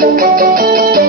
Musik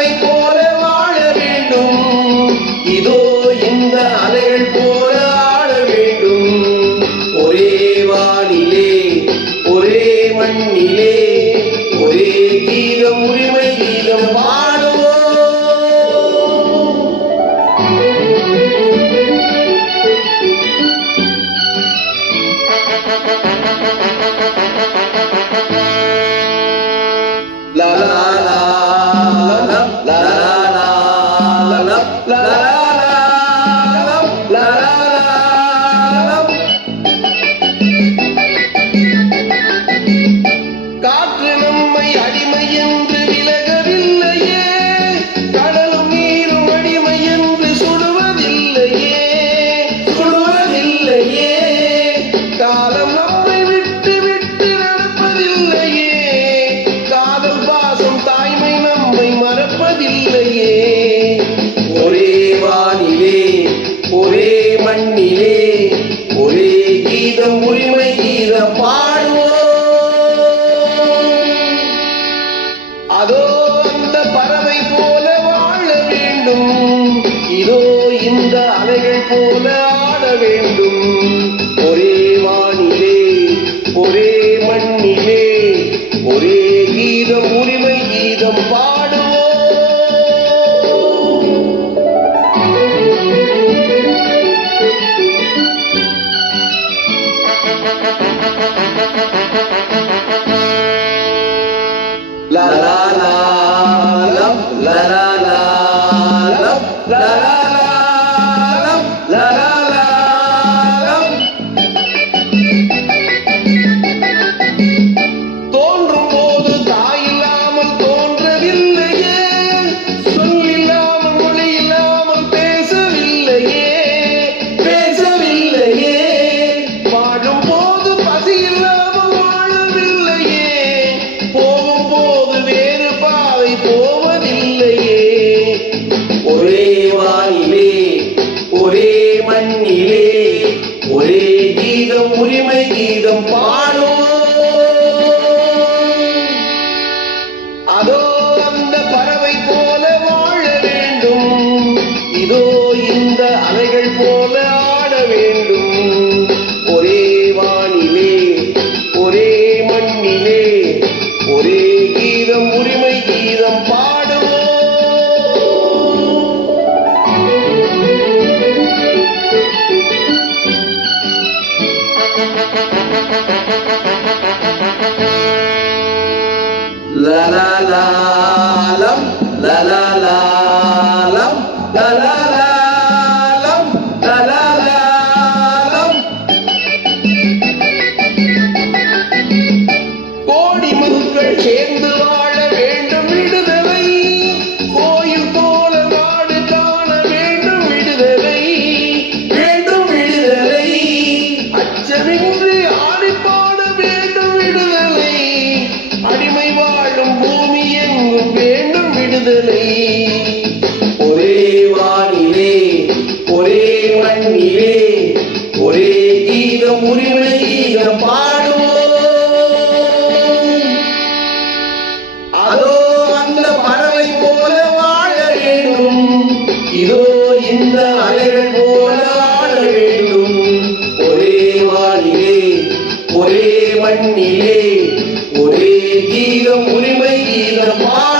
பறவை போல வாழ வேண்டும். இதோ இந்த அலைகள் போல ஆட வேண்டும். ஒரே வானிலே ஒரே மண்ணிலே ஒரே கீதம் உரிமை கீதம் La la la போல ஆட வேண்டும். ஒரே வானிலே ஒரே மண்ணிலே ஒரே கீதம் உரிமை கீதம் பா போவதில்லையே. ஒரே வானிலே ஒரே மண்ணிலே ஒரே கீதம் உரிமை கீதம் பாட விடுதலை ஒரே வானிலே ஒரே மண்ணிலே ஒரே கீதம் உரிமை கீதம் பாடுவோம். அதோ அந்த பறவை போல வாழ வேண்டும். இதோ இந்த அலைகள் போல ஆட வேண்டும். ஒரே வானிலே ஒரே மண்ணிலே ஒரே கீதம் உரிமை கீதம் பாட